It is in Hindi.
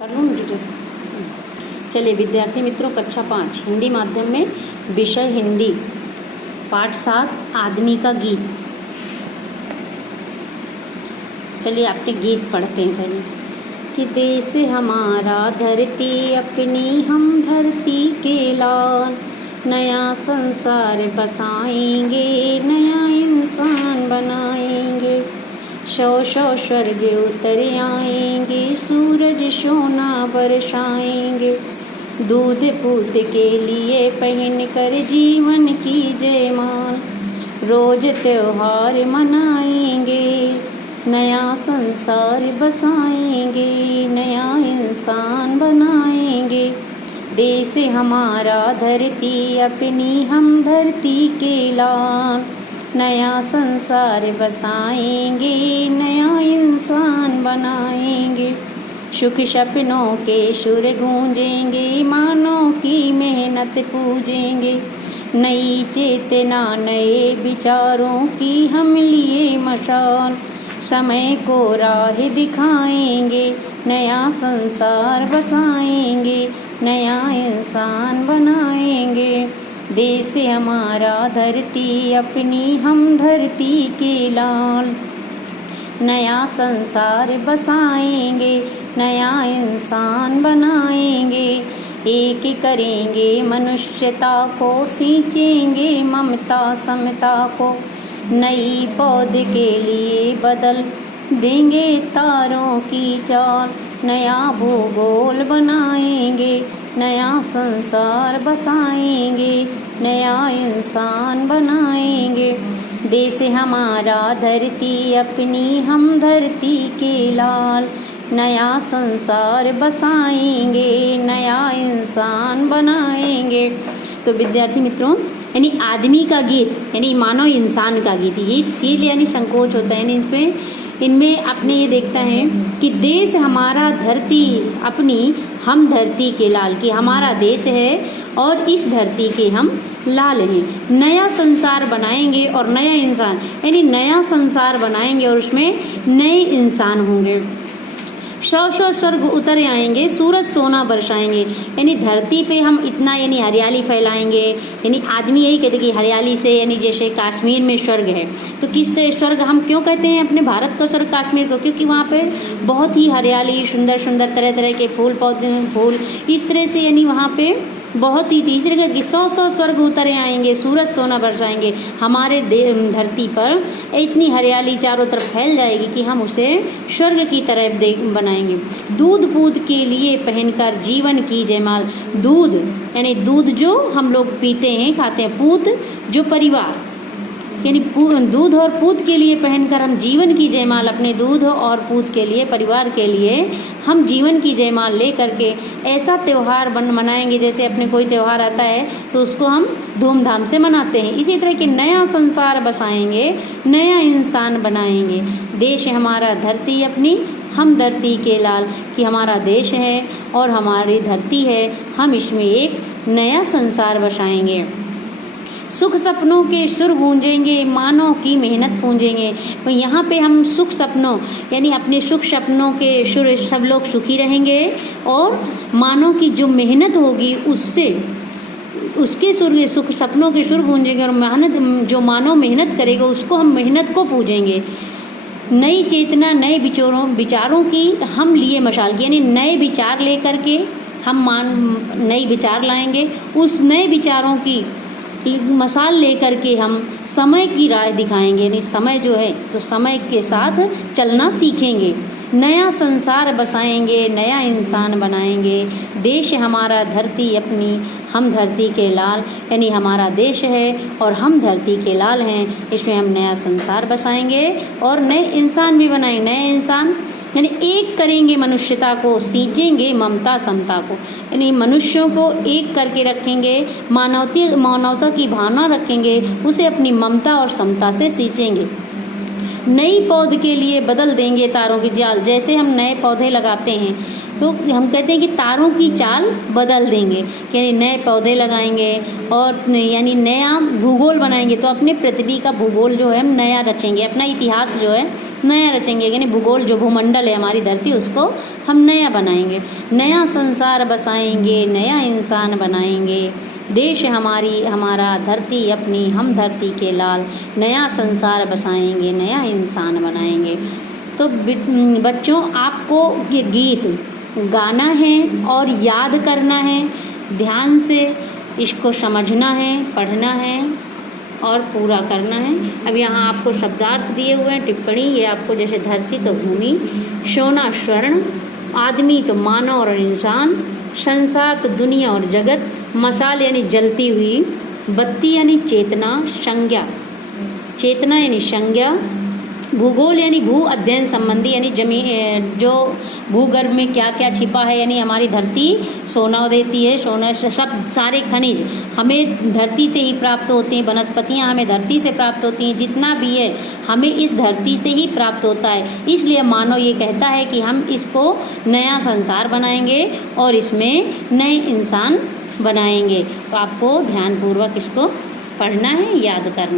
कर लूँ मुझे। चलिए विद्यार्थी मित्रों, कक्षा 5 हिंदी माध्यम में विषय हिंदी, पाठ 7 आदमी का गीत। चलिए आपके गीत पढ़ते हैं पहले। कि देश हमारा धरती अपनी, हम धरती के लाल, नया संसार बसाएंगे, नया इंसान बनाएंगे। शौ शौ स्वर्ग उतर आएंगे, सूरज सोना बरसाएंगे। दूध पूत के लिए पहन कर जीवन की जयमाल, रोज त्योहार मनाएंगे, नया संसार बसाएंगे, नया इंसान बनाएंगे। देश हमारा धरती अपनी, हम धरती के लाल, नया संसार बसाएंगे, नया इंसान बनाएंगे। सुख सपनों के सुर गूंजेंगे, मानव की मेहनत पूजेंगे। नई चेतना नए विचारों की हम लिए मशाल, समय को राह दिखाएंगे, नया संसार बसाएंगे, नया इंसान बनाएंगे। देश हमारा धरती अपनी, हम धरती के लाल, नया संसार बसाएंगे, नया इंसान बनाएंगे। एक करेंगे मनुष्यता को, सींचेंगे ममता समता को। नई पौध के लिए बदल देंगे तारों की चाल, नया भूगोल बनाएंगे, नया संसार बसाएंगे, नया इंसान बनाएंगे। देश हमारा धरती अपनी, हम धरती के लाल, नया संसार बसाएंगे, नया इंसान बनाएंगे। तो विद्यार्थी मित्रों, यानी आदमी का गीत यानी मानव इंसान का गीत, ये सील यानी संकोच होता है। यानी इनमें अपने ये देखता है कि देश हमारा धरती अपनी, हम धरती के लाल, कि हमारा देश है और इस धरती के हम लाल हैं। नया संसार बनाएंगे और नया इंसान, यानी नया संसार बनाएंगे और उसमें नए इंसान होंगे। शौ शौ स्वर्ग उतर आएंगे, सूरज सोना बरसाएंगे। यानी धरती पे हम इतना यानी हरियाली फैलाएंगे। यानी आदमी यही कहते कि हरियाली से, यानी जैसे कश्मीर में स्वर्ग है, तो किस तरह स्वर्ग हम क्यों कहते हैं अपने भारत का स्वर्ग कश्मीर को? क्योंकि वहाँ पे बहुत ही हरियाली, सुंदर सुंदर तरह तरह के फूल पौधे, फूल इस तरह से, यानी वहाँ पे बहुत ही तीसरे कहते कि 100 बनाएंगे उतर आएंगे, सूरज सोना बरसाएंगे। हमारे धरती पर इतनी हरियाली चारों तरफ फैल जाएगी कि हम उसे स्वर्ग की तरह बनाएंगे। दूध पूत के लिए पहनकर जीवन की जयमाल। दूध यानी दूध जो हम लोग पीते हैं, खाते हैं। पूत जो परिवार, यानी दूध और पूत के लिए पहनकर हम जीवन की जयमाल, अपने दूध और पूत के लिए, परिवार के लिए हम जीवन की जयमाल ले करके ऐसा त्यौहार मनाएंगे जैसे अपने कोई त्यौहार आता है तो उसको हम धूमधाम से मनाते हैं। इसी तरह के नया संसार बसाएंगे, नया इंसान बनाएंगे। देश हमारा धरती अपनी, हम धरती के लाल, कि हमारा देश है और हमारी धरती है, हम इसमें एक नया संसार बसाएंगे। सुख सपनों के सुर गूंजेंगे, मानव की मेहनत पूजेंगे। तो यहाँ पे हम सुख सपनों यानी अपने सुख सपनों के सुर, सब लोग सुखी रहेंगे और मानव की जो मेहनत होगी उससे उसके सुर, सुख सपनों के सुर गूंजेंगे और मेहनत, जो मानव मेहनत करेगा उसको हम मेहनत को पूजेंगे। नई चेतना नए विचारों की हम लिए मशाल, यानी नए विचार लेकर के हम नए विचार लाएंगे। उस नए विचारों की मसाल लेकर के हम समय की राह दिखाएंगे। यानी समय जो है तो समय के साथ चलना सीखेंगे। नया संसार बसाएंगे, नया इंसान बनाएंगे। देश हमारा धरती अपनी, हम धरती के लाल, यानी हमारा देश है और हम धरती के लाल हैं। इसमें हम नया संसार बसाएंगे और नए इंसान भी बनाएंगे। नए इंसान यानी एक करेंगे मनुष्यता को, सींचेंगे ममता समता को। यानी मनुष्यों को एक करके रखेंगे, मानवता की भावना रखेंगे, उसे अपनी ममता और समता से सींचेंगे। नई पौध के लिए बदल देंगे तारों की जाल। जैसे हम नए पौधे लगाते हैं तो हम कहते हैं कि तारों की चाल बदल देंगे, यानी नए पौधे लगाएंगे और यानी नया भूगोल बनाएंगे। तो अपने पृथ्वी का भूगोल जो है हम नया रचेंगे, अपना इतिहास जो है नया रचेंगे, यानी भूगोल जो भूमंडल है हमारी धरती उसको हम नया बनाएंगे, नया संसार बसाएंगे, नया इंसान बनाएंगे। देश हमारी हमारा, धरती अपनी, हम धरती के लाल, नया संसार बसाएंगे, नया इंसान बनाएंगे। तो बच्चों आपको ये गीत गाना है और याद करना है, ध्यान से इसको समझना है, पढ़ना है और पूरा करना है। अब यहाँ आपको शब्दार्थ दिए हुए हैं, टिप्पणी, ये आपको जैसे धरती तो भूमि, सोना स्वर्ण, आदमी तो मानव और इंसान, संसार तो दुनिया और जगत, मशाल यानी जलती हुई, बत्ती यानी चेतना, संज्ञा चेतना यानी संज्ञा, भूगोल यानी भू अध्ययन संबंधी, यानी जमीन जो भूगर्भ में क्या क्या छिपा है, यानी हमारी धरती सोना देती है, सोना सब सारे खनिज हमें धरती से ही प्राप्त होते हैं, वनस्पतियाँ हमें धरती से प्राप्त होती हैं, जितना भी है हमें इस धरती से ही प्राप्त होता है। इसलिए मानव ये कहता है कि हम इसको नया संसार बनाएंगे और इसमें नए इंसान बनाएंगे। तो आपको ध्यानपूर्वक इसको पढ़ना है, याद करना है।